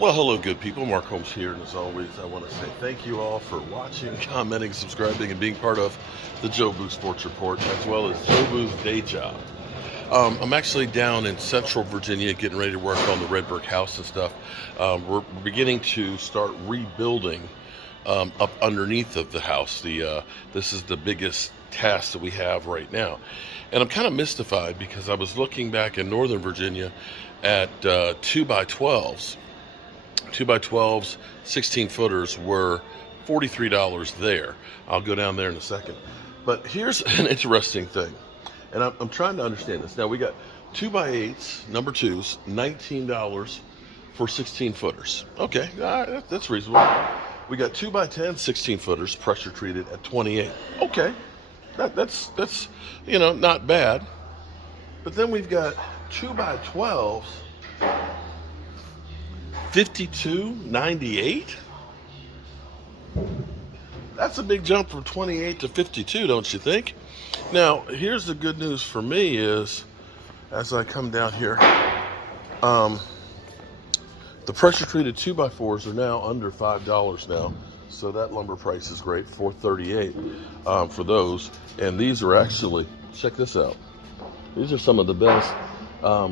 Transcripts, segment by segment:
Well, hello, good people. Mark Holmes here, and as always, I want to say thank you all for watching, commenting, subscribing, and being part of the Joe Boo Sports Report, as well as Joe Boo's day job. I'm actually down in Central Virginia getting ready to work on the red brick house and stuff. We're beginning to start rebuilding up underneath of the house. This is the biggest task that we have right now. And I'm kind of mystified because I was looking back in Northern Virginia at 2x12s. 2x12s, 16 footers were $43 there. I'll go down there in a second. But here's an interesting thing, and I'm trying to understand this. Now, we got 2x8s, number twos, $19 for 16 footers. Okay, that's reasonable. We got 2x10, 16 footers, pressure treated at 28. Okay, that's not bad. But then we've got 2x12s, $52.98. That's a big jump from 28 to 52, don't you think? Now, here's the good news for me is, as I come down here, the pressure treated 2x4s are now under $5 now. So that lumber price is great, $4.38 for those. And these are actually, check this out. These are some of the best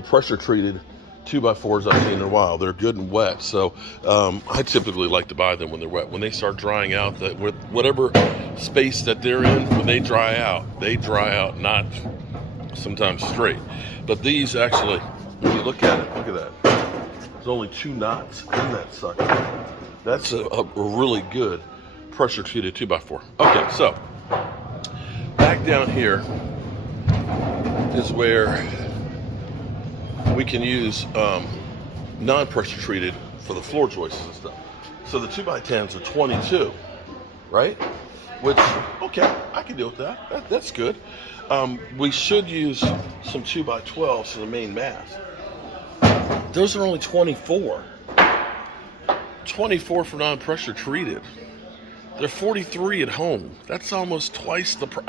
pressure treated 2x4s I've seen in a while. They're good and wet, so I typically like to buy them when they're wet. When they start drying out, that with whatever space that they're in, when they dry out, not sometimes straight. But these actually, when you look at it, look at that. There's only 2 knots in that sucker. That's a really good pressure treated 2x4. Okay, so back down here is where we can use non-pressure treated for the floor joists and stuff. So the 2x10s are 22, right? Which, okay, I can deal with that. That's good. We should use some 2x12s for the main mast. Those are only 24. 24 for non-pressure treated. They're 43 at home. That's almost twice the price.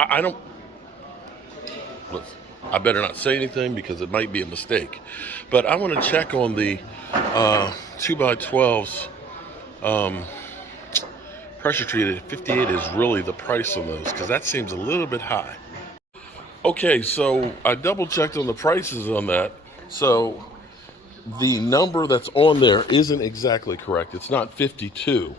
I better not say anything because it might be a mistake. But I want to check on the 2x12s pressure treated. 58 is really the price on those because that seems a little bit high. Okay, so I double checked on the prices on that. So the number that's on there isn't exactly correct. It's not 52.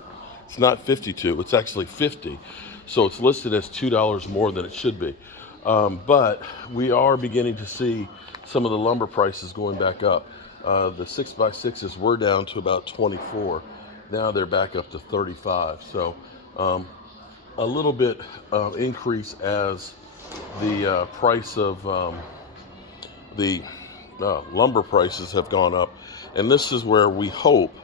It's not 52. It's actually 50. So it's listed as $2 more than it should be. But we are beginning to see some of the lumber prices going back up. The 6x6s were down to about 24. Now they're back up to 35. So a little bit increase as the price of the lumber prices have gone up. And this is where we hope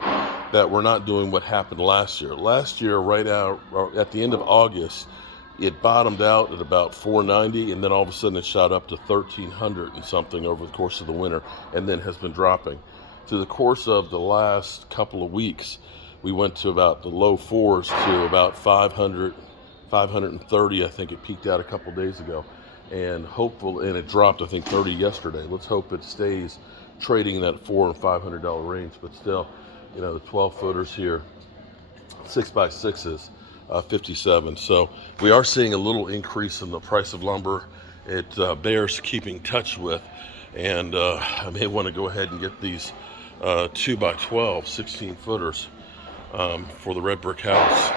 that we're not doing what happened last year. Last year, right out at the end of August, it bottomed out at about $490, and then all of a sudden it shot up to $1,300 and something over the course of the winter, and then has been dropping. Through the course of the last couple of weeks, we went to about the low 4s to about 500, 530. I think it peaked out a couple of days ago, and it dropped, I think, 30 yesterday. Let's hope it stays trading in that $400 and $500 range, but still, the 12 footers here, 6x6s. 57. So we are seeing a little increase in the price of lumber. It bears keeping touch with, and I may want to go ahead and get these 2x12 16 footers for the red brick house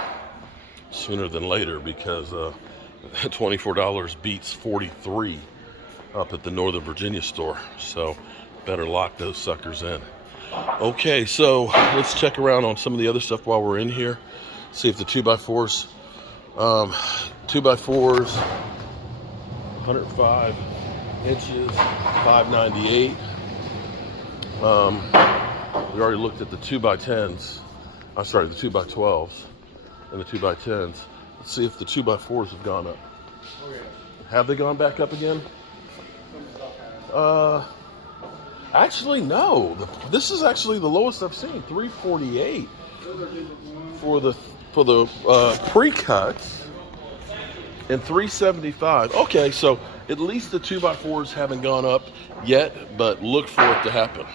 sooner than later, because $24 beats 43 up at the Northern Virginia store. So better lock those suckers in. Okay, so let's check around on some of the other stuff while we're in here. See if the 2x4s, 105 inches, $5.98. We already looked at the 2x10s. I'm sorry, the 2x12s and the 2x10s. Let's see if the 2x4s have gone up. Have they gone back up again? Actually, no. This is actually the lowest I've seen, $348 for the pre-cuts, and $375. Okay, so at least the 2x4s haven't gone up yet, but look for it to happen.